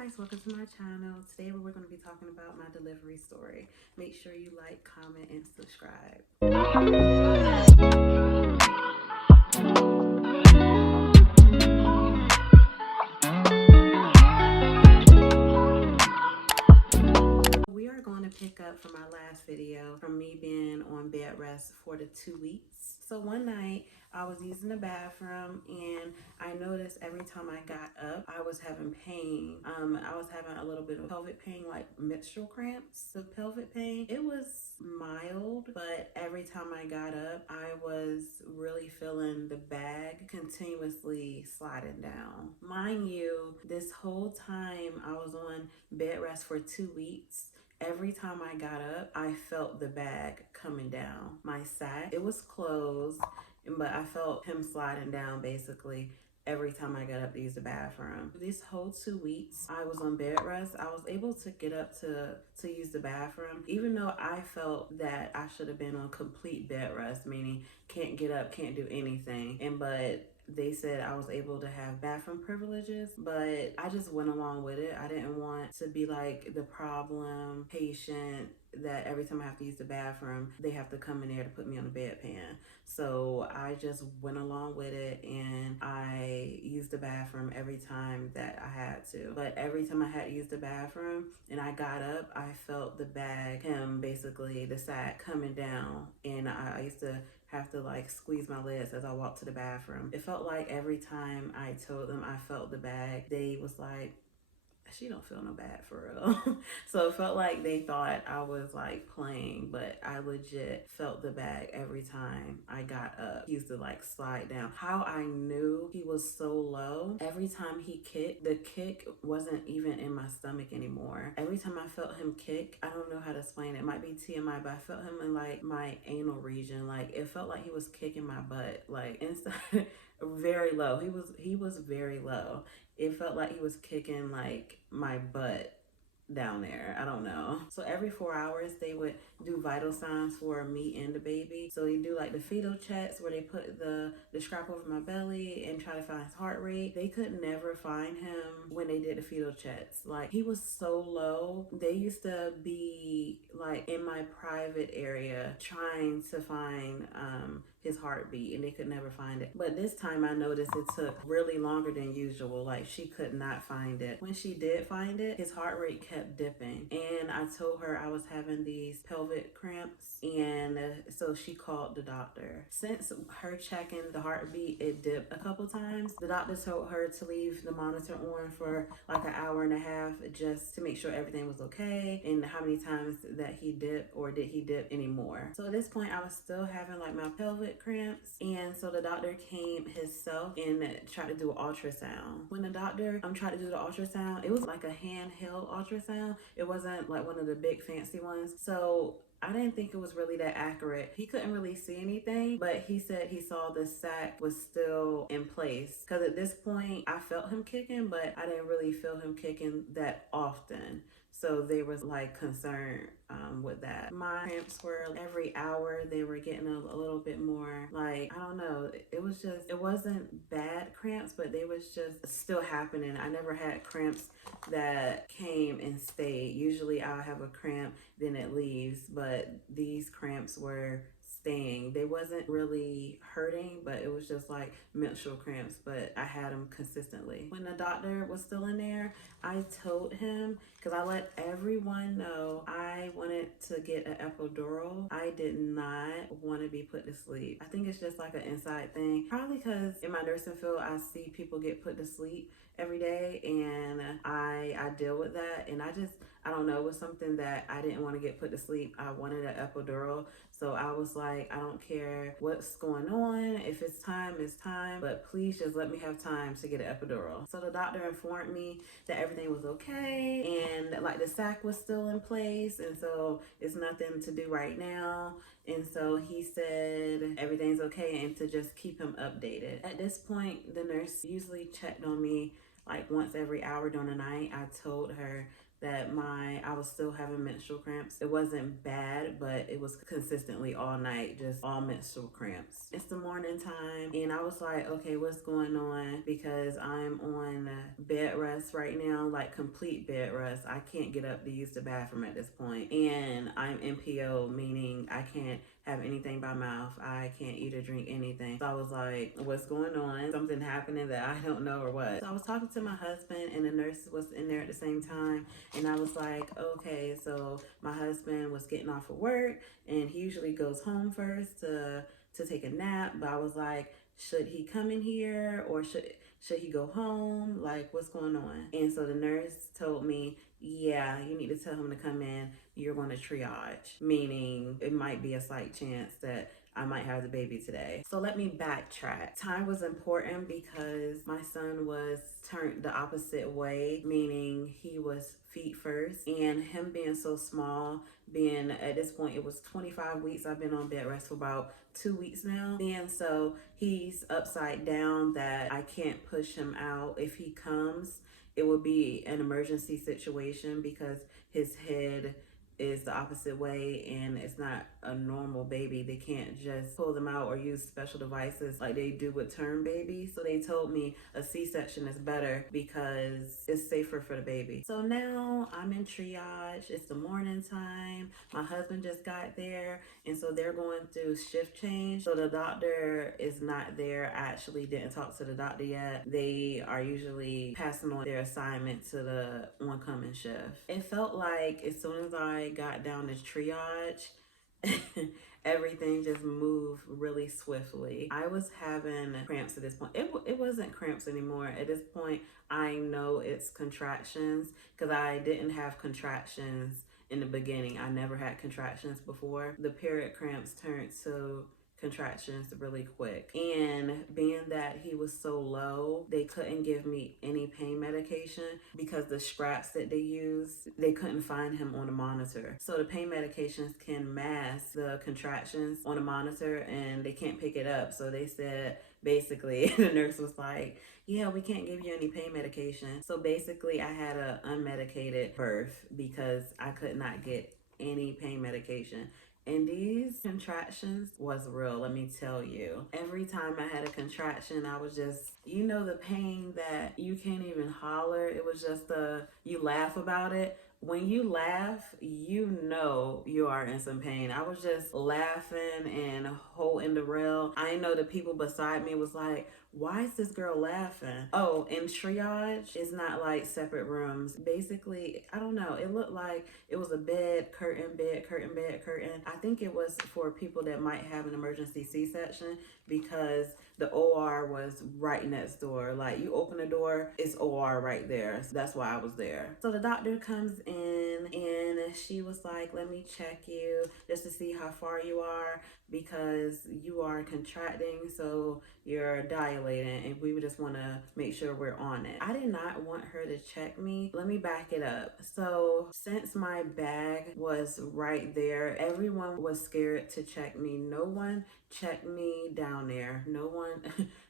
guys, welcome to my channel. Today we're going to be talking about my delivery story. Make sure you like, comment, and subscribe. We are going to pick up from our last video from me being on bed rest for the 2 weeks. So one night I was using the bathroom and I noticed every time I got up, I was having pain. I was having a little bit of pelvic pain, like menstrual cramps. The pelvic pain, it was mild, but every time I got up, I was really feeling the bag continuously sliding down. Mind you, this whole time I was on bed rest for 2 weeks, every time I got up, I felt the bag coming down. My sack, it was closed, but I felt him sliding down basically every time I got up to use the bathroom. These whole 2 weeks I was on bed rest, I was able to get up to use the bathroom, even though I felt that I should have been on complete bed rest, meaning can't get up, can't do anything. But they said I was able to have bathroom privileges, but I just went along with it. I didn't want to be like the problem patient that every time I have to use the bathroom, they have to come in there to put me on a bedpan. So I just went along with it and I used the bathroom every time that I had to. But every time I had to use the bathroom and I got up, I felt the bag, basically the sack coming down, and I used to have to like squeeze my legs as I walked to the bathroom. It felt like every time I told them I felt the bag, they was like, she don't feel no bad for real. So it felt like they thought I was like playing, but I legit felt the bag every time I got up. He used to like slide down. How I knew he was so low, every time he kicked, the kick wasn't even in my stomach anymore. Every time I felt him kick, I don't know how to explain it. It might be TMI, but I felt him in like my anal region. Like it felt like he was kicking my butt, like inside. Very low. He was very low. It felt like he was kicking like my butt down there. I don't know. So every 4 hours they would do vital signs for me and the baby. So they do like the fetal checks where they put the strap over my belly and try to find his heart rate. They could never find him when they did the fetal checks. Like he was so low. They used to be like in my private area trying to find his heartbeat, and they could never find it. But this time I noticed it took really longer than usual. Like she could not find it. When she did find it, his heart rate kept dipping, and I told her I was having these pelvic cramps, and so she called the doctor. Since her checking the heartbeat, it dipped a couple times. The doctor told her to leave the monitor on for like an hour and a half just to make sure everything was okay, and how many times that he dipped, or did he dip anymore. So at this point I was still having like my pelvic cramps, and so the doctor came himself and tried to do an ultrasound. When the doctor tried to do the ultrasound, it was like a handheld ultrasound. It wasn't like one of the big fancy ones. So I didn't think it was really that accurate. He couldn't really see anything, but he said he saw the sack was still in place. Because at this point, I felt him kicking, but I didn't really feel him kicking that often. So they was like concerned with that. My cramps were every hour. They were getting a little bit more, like, I don't know. It was just, it wasn't bad cramps, but they was just still happening. I never had cramps that came and stayed. Usually I'll have a cramp, then it leaves, but these cramps were staying. They wasn't really hurting, but it was just like menstrual cramps, but I had them consistently. When the doctor was still in there, I told him, because I let everyone know I wanted to get an epidural. I did not want to be put to sleep. I think it's just like an inside thing, probably because in my nursing field I see people get put to sleep every day, and I deal with that, and I don't know, it was something that I didn't want to get put to sleep. I wanted an epidural. So I was like, I don't care what's going on. If it's time, it's time. But please just let me have time to get an epidural. So the doctor informed me that everything was okay, and like the sac was still in place. And so it's nothing to do right now. And so he said everything's okay and to just keep him updated. At this point, the nurse usually checked on me like once every hour during the night. I told her that I was still having menstrual cramps. It wasn't bad, but it was consistently all night, just all menstrual cramps. It's the morning time, and I was like, okay, what's going on? Because I'm on bed rest right now, like complete bed rest. I can't get up to use the bathroom at this point, and I'm NPO, meaning I can't have anything by mouth. I can't eat or drink anything. So I was like, what's going on? Something happening that I don't know or what? So I was talking to my husband, and the nurse was in there at the same time, and I was like, okay, so my husband was getting off of work, and he usually goes home first to take a nap, but I was like, should he come in here or should he go home? Like, what's going on? And so the nurse told me, yeah, you need to tell him to come in. You're going to triage, meaning it might be a slight chance that I might have the baby today. So let me backtrack. Time was important because my son was turned the opposite way, meaning he was feet first, and him being so small, being at this point, it was 25 weeks. I've been on bed rest for about 2 weeks now. And so he's upside down that I can't push him out. If he comes, it would be an emergency situation because his head is the opposite way, and it's not a normal baby. They can't just pull them out or use special devices like they do with term babies. So they told me a C-section is better because it's safer for the baby. So now I'm in triage. It's the morning time. My husband just got there, and so they're going through shift change. So the doctor is not there. I actually didn't talk to the doctor yet. They are usually passing on their assignment to the oncoming shift. It felt like as soon as I got down this triage, everything just moved really swiftly. I was having cramps at this point. It wasn't cramps anymore. At this point, I know it's contractions because I didn't have contractions in the beginning. I never had contractions before. The period cramps turned to contractions really quick, and being that he was so low, they couldn't give me any pain medication because the straps that they use, they couldn't find him on a monitor. So the pain medications can mask the contractions on a monitor, and they can't pick it up. So they said, basically, the nurse was like, yeah, we can't give you any pain medication. So basically I had an unmedicated birth because I could not get any pain medication. And these contractions was real, let me tell you. Every time I had a contraction, I was just, the pain that you can't even holler. It was just you laugh about it. When you laugh, you are in some pain. I was just laughing and holding the rail. I know the people beside me was like, why is this girl laughing? Oh, and triage is not like separate rooms. Basically, I don't know. It looked like it was a bed, curtain, bed, curtain, bed, curtain. I think it was for people that might have an emergency C-section because the OR was right next door. Like, you open the door, it's OR right there. So that's why I was there. So the doctor comes in and she was like, let me check you just to see how far you are because you are contracting, so you're dilating, and we would just want to make sure we're on it. I did not want her to check me. Let me back it up. So since my bag was right there, everyone was scared to check me. No one checked me down there.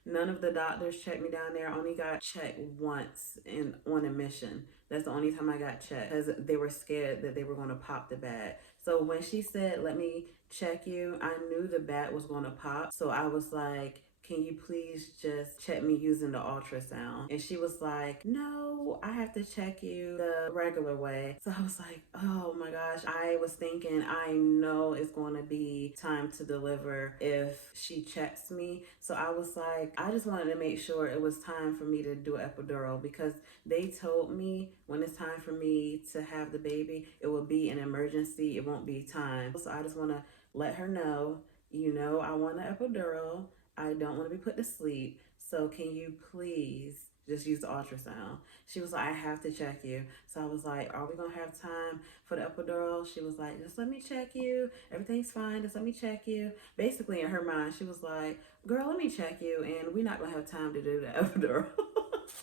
None of the doctors checked me down there. I only got checked once on admission. That's the only time I got checked because they were scared that they were going to pop the bag. So when she said, let me check you, I knew the bag was going to pop. So I was like, can you please just check me using the ultrasound? And she was like, no, I have to check you the regular way. So I was like, oh my gosh. I was thinking, I know it's going to be time to deliver if she checks me. So I was like, I just wanted to make sure it was time for me to do an epidural because they told me when it's time for me to have the baby, it will be an emergency. It won't be time. So I just want to let her know, I want an epidural. I don't want to be put to sleep. So can you please just use the ultrasound? She was like, I have to check you. So I was like, are we going to have time for the epidural? She was like, just let me check you. Everything's fine. Just let me check you. Basically, in her mind, she was like, girl, let me check you. And we're not going to have time to do the epidural.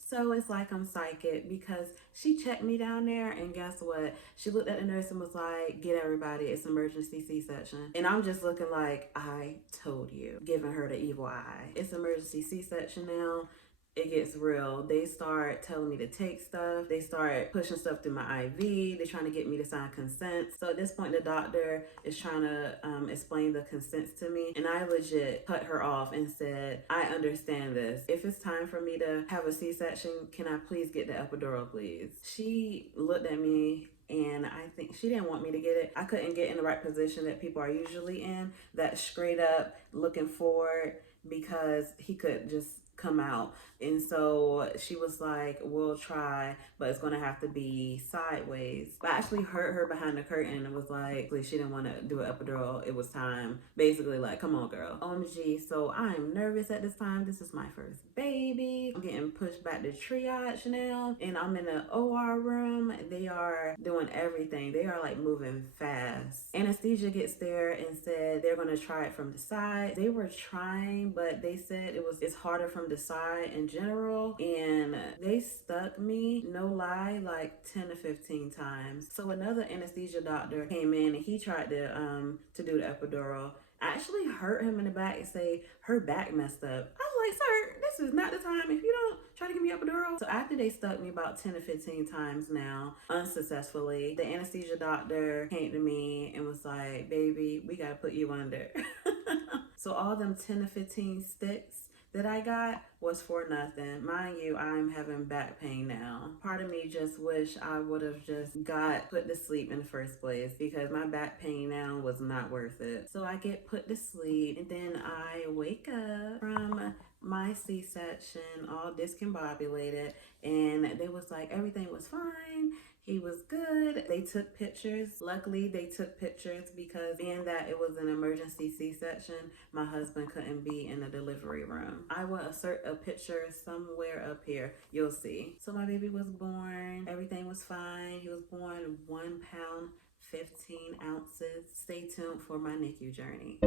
So it's like I'm psychic because she checked me down there, and guess what? She looked at the nurse and was like, get everybody, it's emergency C-section. And I'm just looking like, I told you, giving her the evil eye. It's emergency C-section now. it gets real. They start telling me to take stuff. They start pushing stuff through my IV. They're trying to get me to sign consent. So at this point, the doctor is trying to explain the consents to me. And I legit cut her off and said, I understand this. If it's time for me to have a C-section, can I please get the epidural, please? She looked at me and I think she didn't want me to get it. I couldn't get in the right position that people are usually in, that straight up looking forward, because he could just come out. And so she was like, we'll try, but it's gonna have to be sideways. But I actually heard her behind the curtain and was like, she didn't want to do an epidural. It was time. Basically like, come on girl. OMG, so I'm nervous at this time. This is my first baby. I'm getting pushed back to triage now, and I'm in the OR room. They are doing everything. They are like moving fast. Anesthesia gets there and said they're gonna try it from the side. They were trying, but they said it's harder from the side in general, and they stuck me, no lie, like 10 to 15 times. So another anesthesia doctor came in and he tried to do the epidural. I actually heard him in the back say her back messed up. I was like, sir, this is not the time if you don't try to give me epidural. So after they stuck me about 10 to 15 times now, unsuccessfully, the anesthesia doctor came to me and was like, baby, we gotta put you under. So all them 10 to 15 sticks that I got was for nothing. Mind you, I'm having back pain now. Part of me just wish I would have just got put to sleep in the first place, because my back pain now was not worth it. So I get put to sleep, and then I wake up from my C-section all discombobulated, and they was like, everything was fine. He was good. They took pictures. Luckily, they took pictures because being that it was an emergency C-section, my husband couldn't be in the delivery room. I will insert a picture somewhere up here. You'll see. So my baby was born. Everything was fine. He was born 1 pound, 15 ounces. Stay tuned for my Nicu journey.